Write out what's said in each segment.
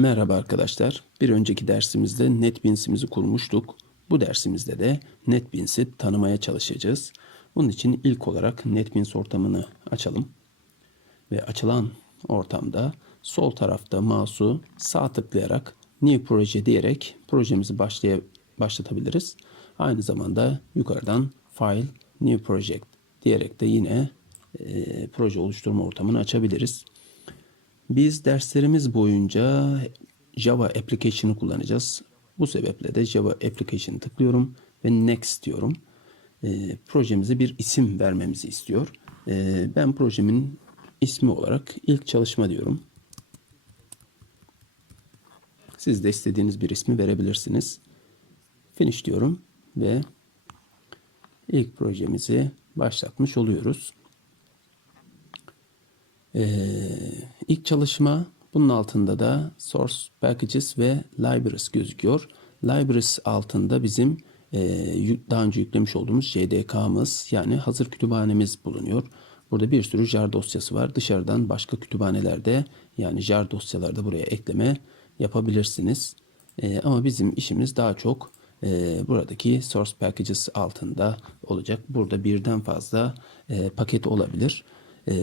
Merhaba arkadaşlar. Bir önceki dersimizde NetBeans'imizi kurmuştuk. Bu dersimizde de NetBeans'i tanımaya çalışacağız. Bunun için ilk olarak NetBeans ortamını açalım. Ve açılan ortamda sol tarafta mouse'u sağ tıklayarak New Proje diyerek projemizi başlaya, başlatabiliriz. Aynı zamanda yukarıdan File, New Project diyerek de yine e, proje oluşturma ortamını açabiliriz. Biz derslerimiz boyunca Java Application'ı kullanacağız. Bu sebeple de Java Application'ı tıklıyorum ve Next diyorum. E, projemize bir isim vermemizi istiyor. E, ben projemin ismi olarak ilk çalışma diyorum. Siz de istediğiniz bir ismi verebilirsiniz. Finish diyorum ve ilk projemizi başlatmış oluyoruz. Ee, ilk çalışma bunun altında da Source Packages ve Libraries gözüküyor. Libraries altında bizim e, daha önce yüklemiş olduğumuz JDK'mız yani hazır kütüphanemiz bulunuyor. Burada bir sürü jar dosyası var. Dışarıdan başka kütüphanelerde yani jar dosyalarda buraya ekleme yapabilirsiniz. E, ama bizim işimiz daha çok e, buradaki Source Packages altında olacak. Burada birden fazla e, paket olabilir. E,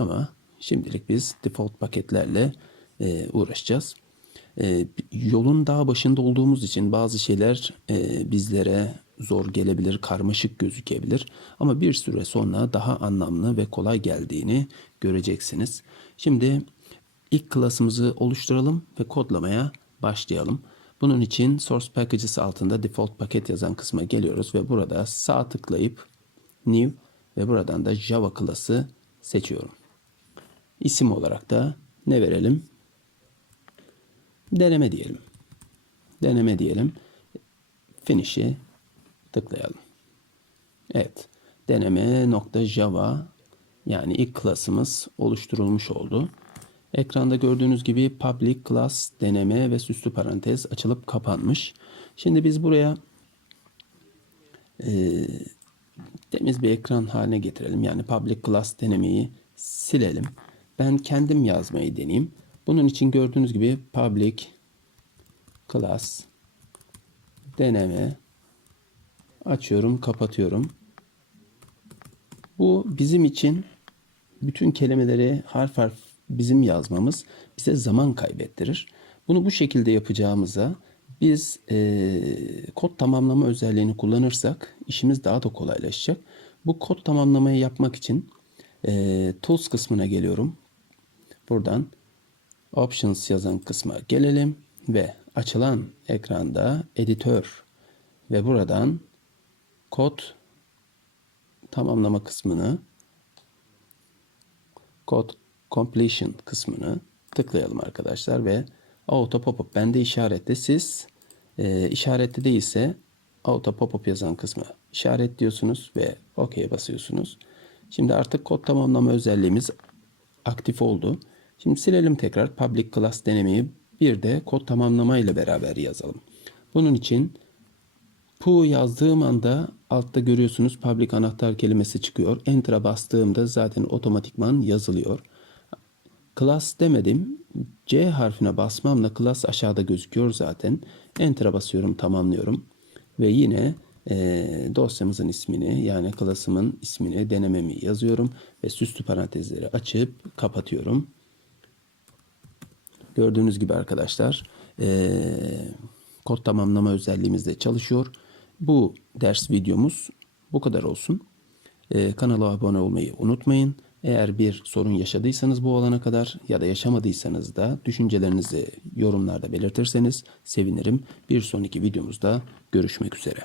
ama şimdilik biz default paketlerle e, uğraşacağız. E, yolun daha başında olduğumuz için bazı şeyler e, bizlere zor gelebilir, karmaşık gözükebilir. Ama bir süre sonra daha anlamlı ve kolay geldiğini göreceksiniz. Şimdi ilk klasımızı oluşturalım ve kodlamaya başlayalım. Bunun için Source Packages altında default paket yazan kısma geliyoruz ve burada sağ tıklayıp New ve buradan da Java klası seçiyorum. İsim olarak da ne verelim? Deneme diyelim. Deneme diyelim. Finish'i tıklayalım. Evet. Deneme nokta Java yani ilk klasımız oluşturulmuş oldu. Ekranda gördüğünüz gibi public class deneme ve süslü parantez açılıp kapanmış. Şimdi biz buraya e, temiz bir ekran haline getirelim. Yani public class denemeyi silelim. Ben kendim yazmayı deneyeyim. Bunun için gördüğünüz gibi public class deneme açıyorum, kapatıyorum. Bu bizim için bütün kelimeleri harf harf bizim yazmamız bize zaman kaybettirir. Bunu bu şekilde yapacağımıza biz e, kod tamamlama özelliğini kullanırsak işimiz daha da kolaylaşacak. Bu kod tamamlamayı yapmak için e, Tools kısmına geliyorum. Buradan Options yazan kısma gelelim ve açılan ekranda editör ve buradan kod tamamlama kısmını kod completion kısmını tıklayalım arkadaşlar ve auto pop-up bende işaretli. Siz e, işaretli değilse auto pop-up yazan kısmı işaretliyorsunuz ve OK'ye basıyorsunuz. Şimdi artık kod tamamlama özelliğimiz aktif oldu. Şimdi silelim tekrar public class denemeyi bir de kod tamamlama ile beraber yazalım. Bunun için pu yazdığım anda altta görüyorsunuz public anahtar kelimesi çıkıyor. Enter'a bastığımda zaten otomatikman yazılıyor. Class demedim. C harfine basmamla class aşağıda gözüküyor zaten. Enter'a basıyorum tamamlıyorum. Ve yine e, dosyamızın ismini yani klasımın ismini denememi yazıyorum. Ve süslü parantezleri açıp kapatıyorum. Gördüğünüz gibi arkadaşlar e, kod tamamlama özelliğimizde çalışıyor. Bu ders videomuz bu kadar olsun. E, kanala abone olmayı unutmayın. Eğer bir sorun yaşadıysanız bu olana kadar ya da yaşamadıysanız da düşüncelerinizi yorumlarda belirtirseniz sevinirim. Bir sonraki videomuzda görüşmek üzere.